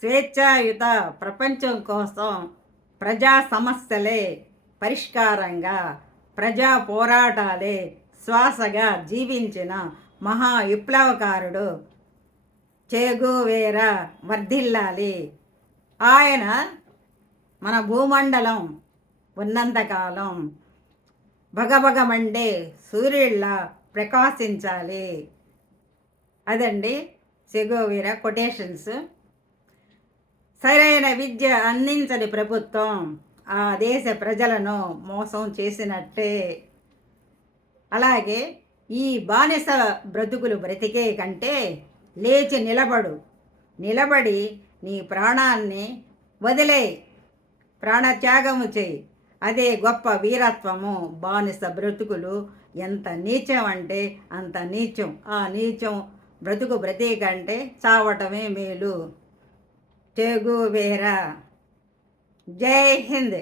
స్వేచ్ఛాయుత ప్రపంచం కోసం ప్రజా సమస్యలే పరిష్కారంగా ప్రజా పోరాటాలే శ్వాసగా జీవించిన మహా విప్లవకారుడు చేగోవేరా వర్ధిల్లాలి. ఆయన మన భూమండలం ఉన్నంతకాలం భగభగమండే సూర్యుళ్ళ ప్రకాశించాలి. అదండి సెగోవీర కొటేషన్స్. సరైన విద్య అందించని ప్రభుత్వం ఆ దేశ ప్రజలను మోసం చేసినట్టే. అలాగే ఈ బానిస బ్రతుకులు బ్రతికే కంటే లేచి నిలబడు. నిలబడి నీ ప్రాణాన్ని వదిలే ప్రాణత్యాగము చేయి. అదే గొప్ప వీరత్వము బానిస బ్రతుకులు. ఎంత నీచం అంటే అంత నీచం. ఆ నీచం బ్రతుకు బ్రతికంటే చావటమే మేలు. చేగు వేరా జై హింద్